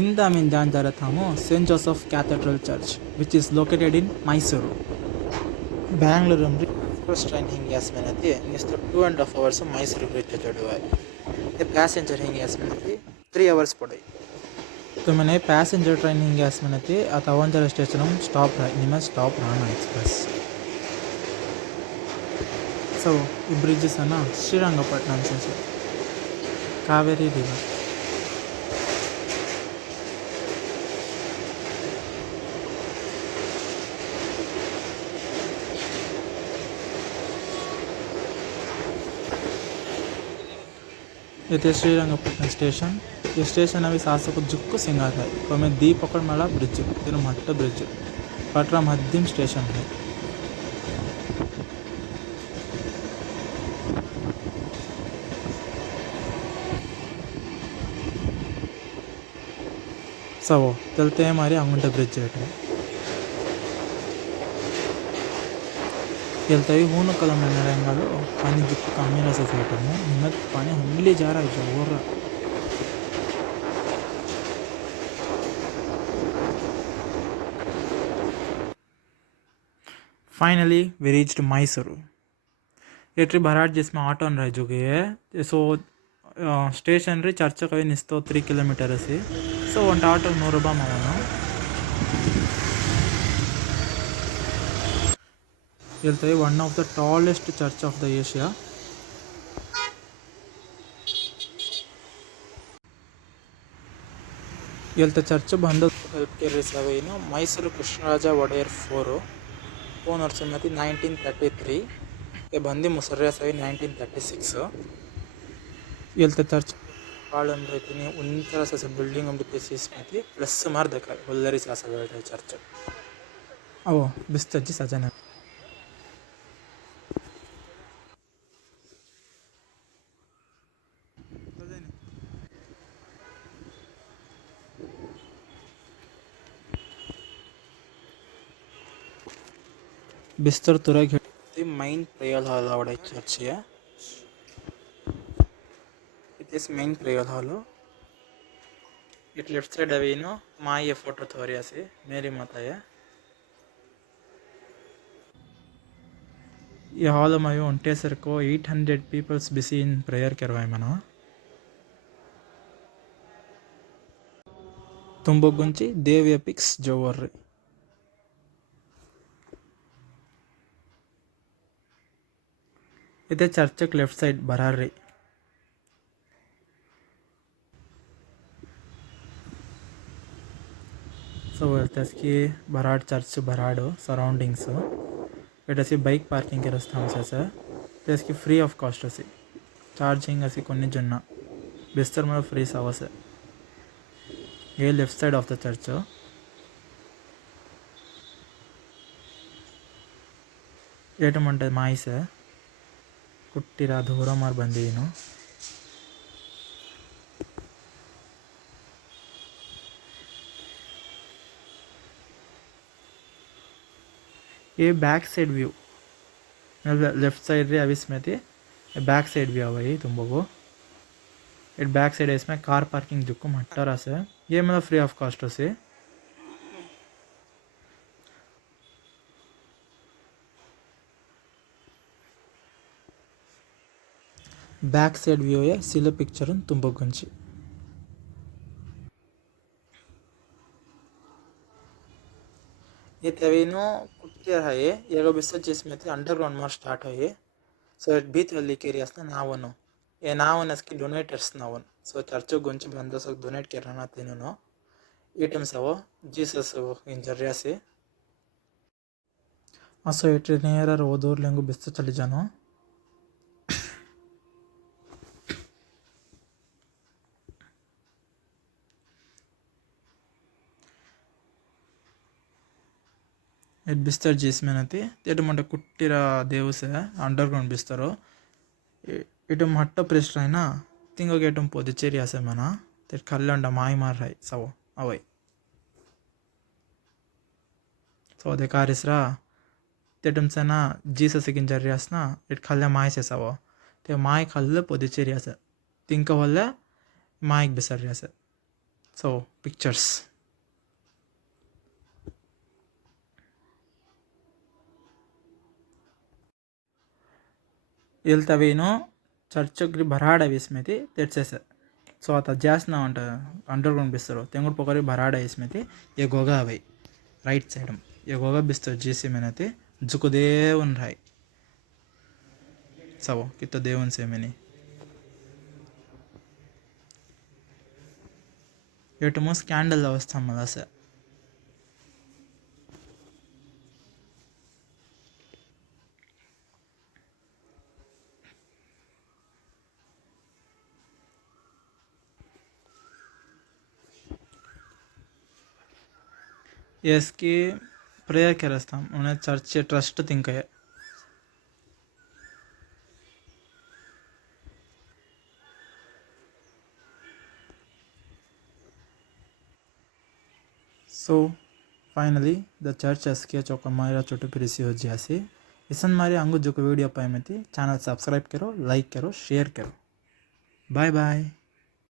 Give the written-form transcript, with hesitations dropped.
ಇಂದ ಮಿನ್ ಜಾನ್ ಜರಥಾಮು saint Joseph cathedral church which is located in Mysuru Bangalore express train हिंग यास मेनती निस्त 2.5 hours मैसूर ब्रिज चढ़ुआ ये पैसेंजर हिंग यास मेनती 3 hours पड़े तो मैंने पैसेंजर ट्रेन हिंग यास मेनती आ तवंजर स्टेशन स्टॉप निम्न स्टॉप राणा एक्सप्रेस सो ಈ ಬ್ರಿಡ್ಜಸ್ ಅನ್ನ ಶ್ರೀರಂಗಪಟ್ಟಣಂ से कावेरी रिवर इथे श्रीरंगपट्टणम स्टेशन ये स्टेशन अभी सासक जुक्कु सिंगार है तो मैं दी पकड़ मला ब्रिज तीन मट्ट ब्रिज पटरा मध्यम स्टेशन है सो चलते हैं हमारे अंगुंटा ब्रिज है ಹೇಳ್ತೇವೆ ಹೂನು ಕಲಂ ನೆನೆರಂಗಾಲು ಪಾನಿ ಜುಕ್ಕು ಕಮ್ಮಿ ರಸ ಸೇಟನು ನಿಮ್ಮದು ಪಾನಿ ಹಳ್ಳಿ ಜಾರ ಆಯ್ತು ಓರ फाइनली वी रीच्ड मैसूर ये ट्रिप भराट जिसमें ऑटो रह चुकी है सो स्टेशन रे चर्च कभी निस्तो 3 किलोमीटर से सो वन ऑटो 100 ರೂಪಾಯಿ ಮಾವನು ಹೇಳ್ತೇವೆ one of the tallest church of the Asia ಹೇಳ್ತ ಚರ್ಚ್ ಬಂದು ಹೆಲ್ಪ್ ಕೇರ್ ಸೇವೆಯನ್ನು ಮೈಸೂರು ಕೃಷ್ಣರಾಜ ಒಡೆಯರ್ 4 ಓನರ್ಸ್ ಮತ್ತೆ 1933 ये बंदी मुसर्या सवी 1936 ಹೇಳ್ತ ಚರ್ಚ್ ಕಾಳನ್ ರೀತಿನಿ ಒಂಥರ ಸಸ ಬಿಲ್ಡಿಂಗ್ ಅಂಬಿತೆ ಸಿಸ್ಮತಿ ಪ್ಲಸ್ ಮಾರ್ ದಕ ಒಲ್ಲರಿ ಸಾಸ ಹೇಳ್ತ ಚರ್ಚ್ ಅವು ಬಿಸ್ತಜ್ಜಿ ಸಜನ बिस्तर तुरा घेतली मेन प्रेयर हॉल आवडे चर्च है इथेस main prayer hall it left side अवेनो माय फोटो थोरिया से मेरी माता है ये हॉल में उनटे सर को 800 पीपल्स बिसी इन प्रेयर करवाए मना ತುಂಬು ಗುಂಚಿ ದೇವಿಯ ಪಿಕ್ಸ್ ಜೋವರ್ರಿ इथे चर्च लेफ्ट साइड बरारी सो की बराड चर्च बराडो सराउंडिंग्स इटसी बाइक पार्किंग के रस्ता सर की फ्री ऑफ कॉस्ट असी चार्जिंग असी कोन्नी जुन्ना बिस्तर में फ्री सवस ये left side of the church ಏಟಮಂಟ ಮಾಯಿಸ ಕುಟ್ಟಿರ ದೂರ ಮಾರ್ ಬಂದೀನು ये back side view left side रे अभी इसमें थी बैक साइड व्यू हुआ तुम वो इट बैक साइड है इसमें कार पार्किंग जुक्को मट्टा से ये मतलब फ्री ऑफ कॉस्ट से बैक साइड व्यू है सिले पिक्चर तुम गुंची ये तवीनो कुटिया है ये बिस्तर जिसमें थे अंडरग्राउंड मार स्टार्ट है सो बीच वाली केरियास ना नावनो ये नावन इसकी डोनेटर्स नावन सो चर्चो गुंची बंदा सो डोनेट करना तीनों ईटम्स वो जीसस इन जरिया से सो इट नियर ओदूर लेंगु बिस्तर चली जानो इट बिस्तर जिसमें नती it मंटे कुट्टिरा देवस underground बिस्तरो it Matt pressed ना तिंग गेटम पुदुचेरी आसे मना ते कल्लंड माय मार है सव अवय सो दे कारिसरा तेटम सेना जीसस किन जरियासना इट कल्ले माय से सव ते माय कल्ले पुदुचेरी आसे तिंक वल्ले मायक बिसर आसे So pictures. येल्तवेनो चर्चग्री भराडा विस्मेती तेट्सेसे सो आता जास्त ना अंट अंडरग्राउंड बिस्तरो तेंगुड़ पोकरी भराडा इसमेती ये गोगा अवे राइट साइड ये गोगा बिस्तरो जीसी मेनती जुको देवन राय सवो कितो देवन से मेनी एटमो स्कैंडल अवस्था मलासे इसकी प्रेयर के रास्ता उन्हें चर्च ट्रस्ट थिंक है सो फाइनली द चर्च एसके चौक मारा चोटू पिरिसी हो जासी इसन मारे अंगु जो वीडियो पाए में थी चैनल सब्सक्राइब करो लाइक करो शेयर करो बाय बाय।